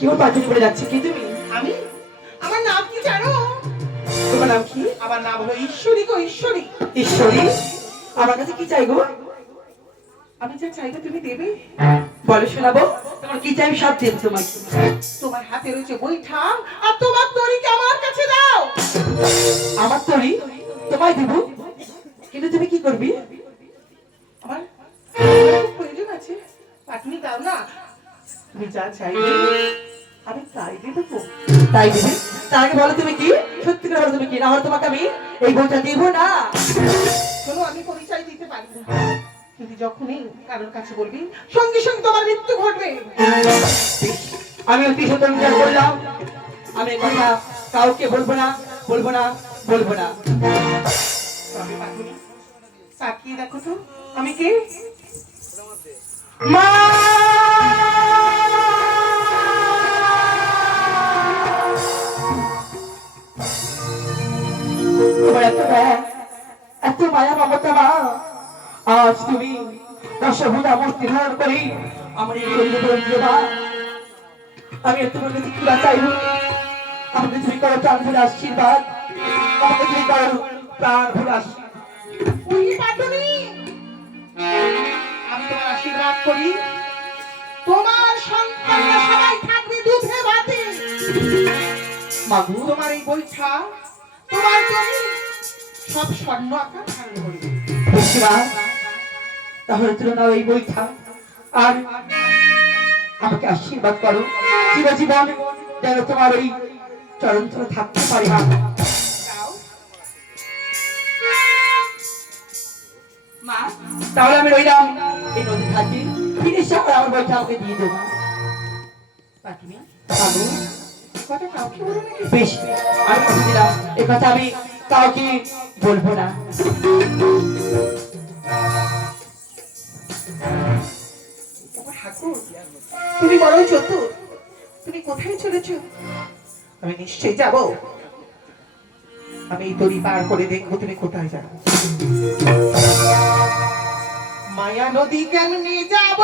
কেউ পাশে পড়ে যাচ্ছে কি তুমি? আমি? আমার নাম কি জানো? তোমার নাম কি? আমার নাম হলো ঈশ্বরী গো, ঈশ্বরী। ঈশ্বরী, আমার কাছে কি চাই গো? আমি যা চাইবো তুমি দেবে? বলো শোনাবো, তোমার কি চাই আমি সব দেব তোমাকে। তোমার হাতে রয়েছে বৈঠা আর তোমার তরিকে আমার কাছে দাও। আমার তরি তোমায় দেব, কিন্তু তুমি কি করবি? আমার প্রয়োজন আছে, পাটনি দাও না। তুমি যা চাইবে আমি তাই দেবো। তাই দেবে? তার আগে বলো তুমি কি, সত্যি করে বলো তুমি কি, না হলে তোমাকে আমি এই বইটা দিব না। শোনো, আমি পরিচয় দিতে পারি না, কিন্তু যখনই কারোর কাছে বলবি সঙ্গে সঙ্গে তোমার মৃত্যু ঘটবে। আমি অতি সতর্ক করলাম, আমি এই কথা কাউকে বলবো না, বলবো না, বলবো না। তাকিয়ে দেখো তো আমি কে? মা! তোমার এত মায়া মমতা মা, আজ তুমি দশভূজা মূর্তি ধারণ করি আমার এই শরীরে মা। আমি তোমার কাছে কি চাইব? আমাকে তুমি করো প্রাণ ভরে আশীর্বাদ, আমাকে তুমি করো প্রাণ ভরে আশীর্বাদ। আমি তোমার আশীর্বাদ করি, তোমার সন্তানরা সবাই থাকবে দুধে ভাতে। মাগু, তোমার এই বৈঠা, তোমার জমি সব স্বর্ণ আকার ধারণ করবে। তাহলে তুলনা ওই বৈঠা আর আমাকে আশীর্বাদ করো, চিরজীবন যেন তোমার ওই চরণ ধরে থাকতে পারি। মা, তাহলে আমি রইলাম এই নদী ঘাটে, ফিরে এসে আবার আমার বৈঠা আমাকে দিয়ে দেবো। বেশ, আমি কথা দিলাম এ কথা আমি কাউকে বলবো না। তুমি বড় চতুর, তুমি কোথায় চলেছো? আমি নিশ্চয়ই যাব। আমি এই দড়ি পার করে দেখবো তুমি কোথায় যাও। মায়া নদী কেমনি যাব?